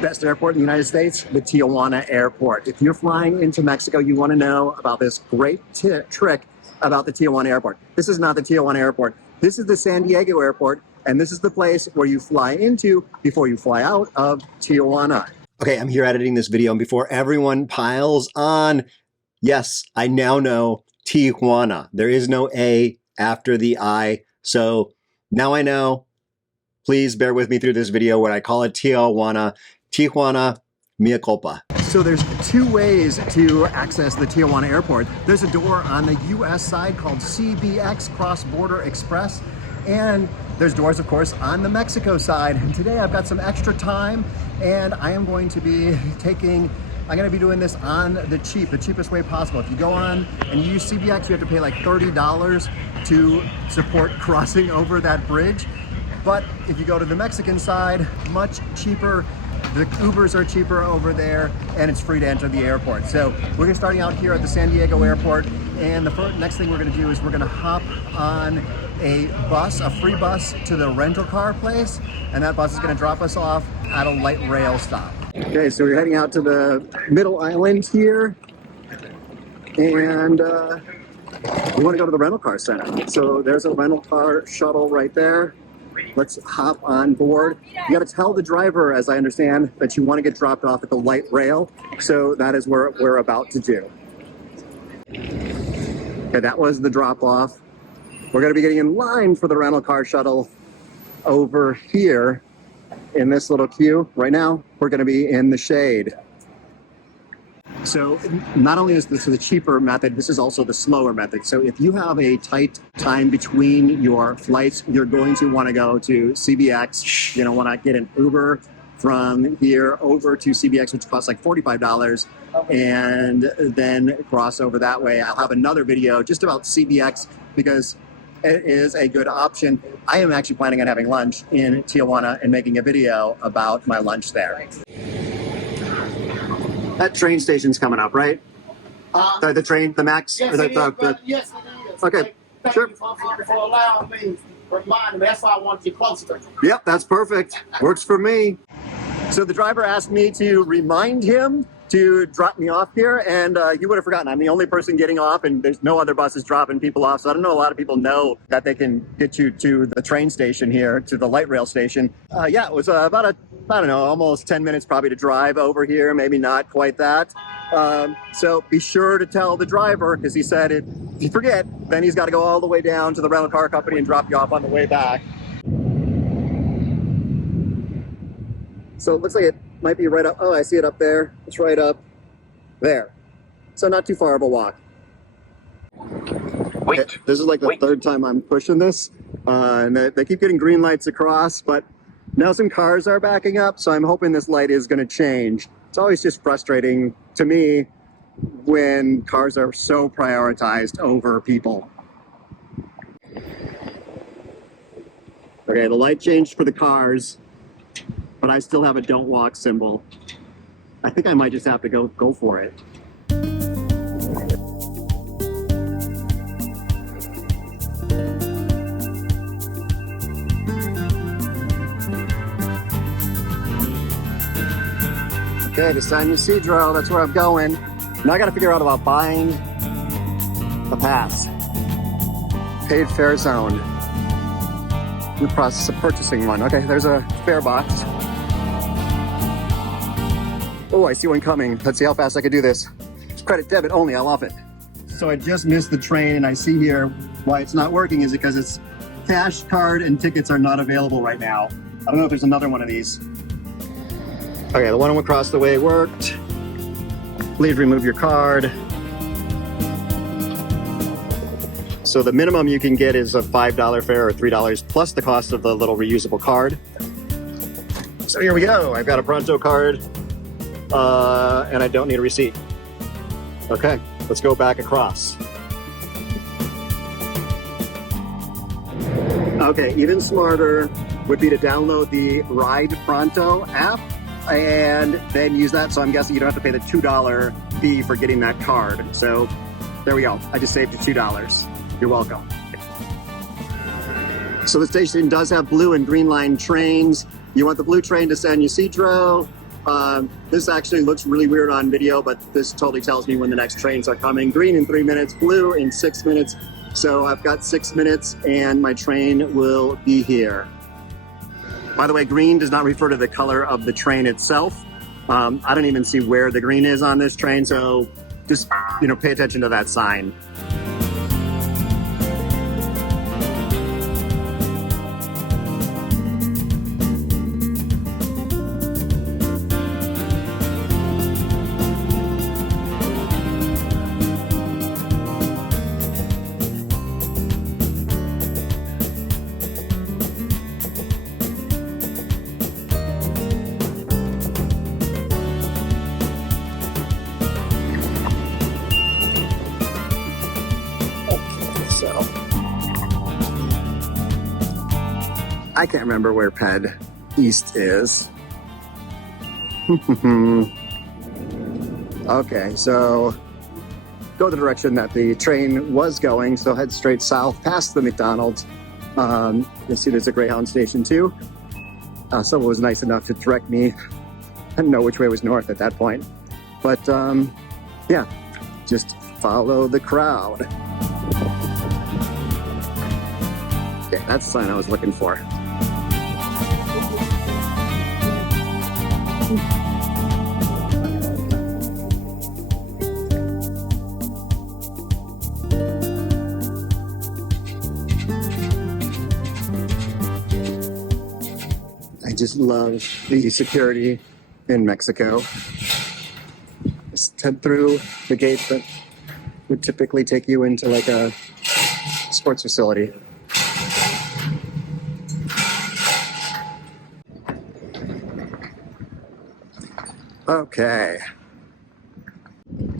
Best airport in the United States, the Tijuana Airport. If you're flying into Mexico, you want to know about this great trick about the Tijuana Airport. This is not the Tijuana Airport. This is the San Diego Airport, and this is the place where you fly into before you fly out of Tijuana. Okay, I'm here editing this video, and before everyone piles on, yes, I now know Tijuana. There is no A after the I, so now I know. Please bear with me through this video when I call it Tijuana. Tijuana, mea culpa. So there's two ways to access the Tijuana Airport. There's a door on the US side called CBX, Cross Border Express, and there's doors, of course, on the Mexico side. And today I've got some extra time, and I am going to be I'm going to be doing this on the cheapest way possible. If you go on and you use CBX, you have to pay like $30 to support crossing over that bridge. But if you go to the Mexican side, much cheaper. The Ubers are cheaper over there, and it's free to enter the airport. So we're starting out here at the San Diego Airport, and the next thing we're going to do is we're going to hop on a bus, a free bus to the rental car place, and that bus is going to drop us off at a light rail stop. Okay, so we're heading out to the middle island here, and we want to go to the rental car center. So there's a rental car shuttle right there. Let's hop on board. You got to tell the driver, as I understand, that you want to get dropped off at the light rail. So that is where we're about to do. Okay, that was the drop off. We're going to be getting in line for the rental car shuttle over here in this little queue. Right now, we're going to be in the shade. So not only is this the cheaper method, this is also the slower method. So if you have a tight time between your flights, you're going to want to go to CBX. You're going to want to get an Uber from here over to CBX, which costs like $45, and then cross over that way. I'll have another video just about CBX because it is a good option. I am actually planning on having lunch in Tijuana and making a video about my lunch there. That train station's coming up, right? The train, the MAX? Yes, it is. Yes, it is. Okay, thank sure. you for allowing me, reminding me. That's why I wanted you closer. Yep, that's perfect. Works for me. So the driver asked me to remind him to drop me off here, and you would have forgotten. I'm the only person getting off, and there's no other buses dropping people off, so I don't know a lot of people know that they can get you to the train station here, to the light rail station. Yeah, it was about I don't know, almost 10 minutes probably to drive over here, maybe not quite that. So be sure to tell the driver, because he said if you forget, then he's got to go all the way down to the rental car company and drop you off on the way back. So it looks like it might be right up. Oh, I see it up there. It's right up there. So not too far of a walk. Wait. Okay, this is like the third time I'm pushing this. And they keep getting green lights across, but now some cars are backing up, so I'm hoping this light is going to change. It's always just frustrating to me when cars are so prioritized over people. Okay, the light changed for the cars, but I still have a don't walk symbol. I think I might just have to go for it. Okay, to San Ysidro, that's where I'm going. Now I gotta figure out about buying a pass. Paid fare zone. In the process of purchasing one. Okay, there's a fare box. Oh, I see one coming. Let's see how fast I can do this. It's credit debit only, I love it. So I just missed the train, and I see here why it's not working is because it's cash, card, and tickets are not available right now. I don't know if there's another one of these. Okay, the one across the way worked. Please remove your card. So the minimum you can get is a $5 fare or $3 plus the cost of the little reusable card. So here we go. I've got a Pronto card and I don't need a receipt. Okay, let's go back across. Okay, even smarter would be to download the Ride Pronto app and then use that. So I'm guessing you don't have to pay the $2 fee for getting that card. So there we go. I just saved you $2. You're welcome. So the station does have blue and green line trains. You want the blue train to San Ysidro, This actually looks really weird on video, but this totally tells me when the next trains are coming. Green in 3 minutes, blue in 6 minutes. So I've got 6 minutes and my train will be here. By the way, green does not refer to the color of the train itself. I don't even see where the green is on this train, so just, pay attention to that sign. I can't remember where Ped East is. Okay, so go the direction that the train was going, so head straight south past the McDonald's. You'll see there's a Greyhound station too. Someone was nice enough to direct me. I didn't know which way was north at that point. But yeah, just follow the crowd. Okay, that's the sign I was looking for. I just love the security in Mexico. Just head through the gate that would typically take you into like a sports facility. Okay.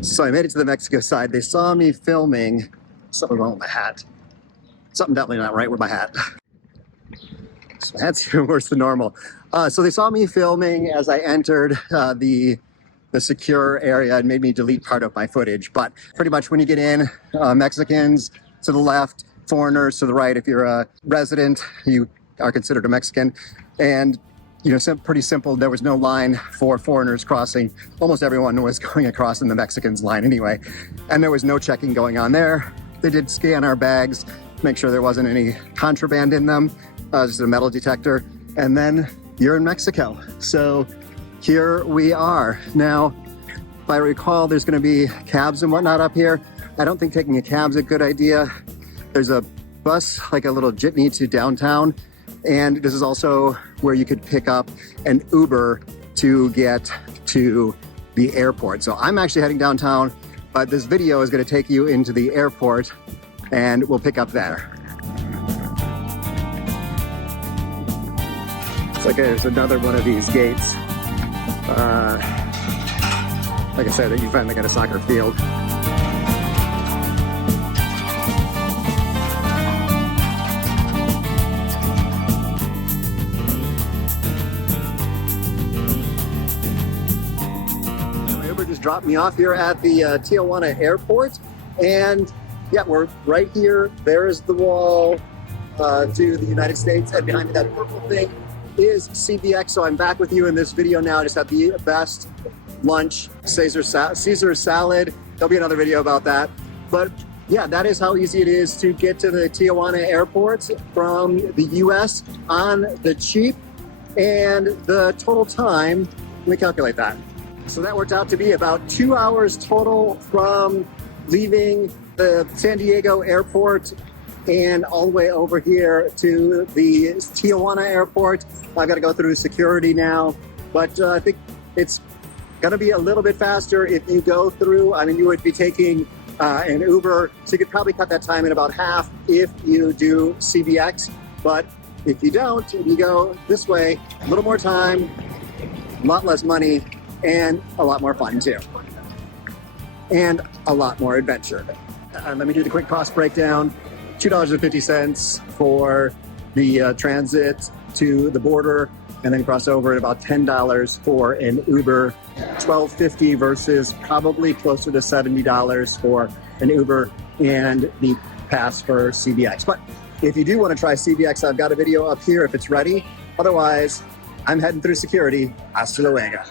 So I made it to the Mexico side. They saw me filming. Something wrong with my hat. Something definitely not right with my hat. So my hat's even worse than normal. So they saw me filming as I entered the secure area and made me delete part of my footage. But pretty much when you get in, Mexicans to the left, foreigners to the right. If you're a resident, you are considered a Mexican. And pretty simple. There was no line for foreigners crossing. Almost everyone was going across in the Mexicans line anyway. And there was no checking going on there. They did scan our bags, make sure there wasn't any contraband in them, just a metal detector. And then you're in Mexico. So here we are. Now, if I recall, there's gonna be cabs and whatnot up here. I don't think taking a cab's a good idea. There's a bus, like a little jitney to downtown. And this is also where you could pick up an Uber to get to the airport. So I'm actually heading downtown, but this video is going to take you into the airport and we'll pick up there. It's like there's another one of these gates. Like I said, you find like at a soccer field. Dropped me off here at the Tijuana Airport, and yeah, we're right here. There's the wall to the United States, and behind me that purple thing is CBX. So I'm back with you in this video now. I just had the best lunch, Caesar salad. There'll be another video about that, but yeah, that is how easy it is to get to the Tijuana Airport from the US on the cheap, and the total time, let me calculate that. So that worked out to be about 2 hours total from leaving the San Diego airport and all the way over here to the Tijuana airport. I've got to go through security now, but I think it's going to be a little bit faster if you go through. I mean, you would be taking an Uber, so you could probably cut that time in about half if you do CBX. But if you don't, if you go this way, a little more time, a lot less money, and a lot more fun too. And a lot more adventure. Let me do the quick cost breakdown. $2.50 for the transit to the border, and then cross over at about $10 for an Uber. $12.50 versus probably closer to $70 for an Uber and the pass for CBX. But if you do want to try CBX, I've got a video up here if it's ready. Otherwise, I'm heading through security. Hasta luego.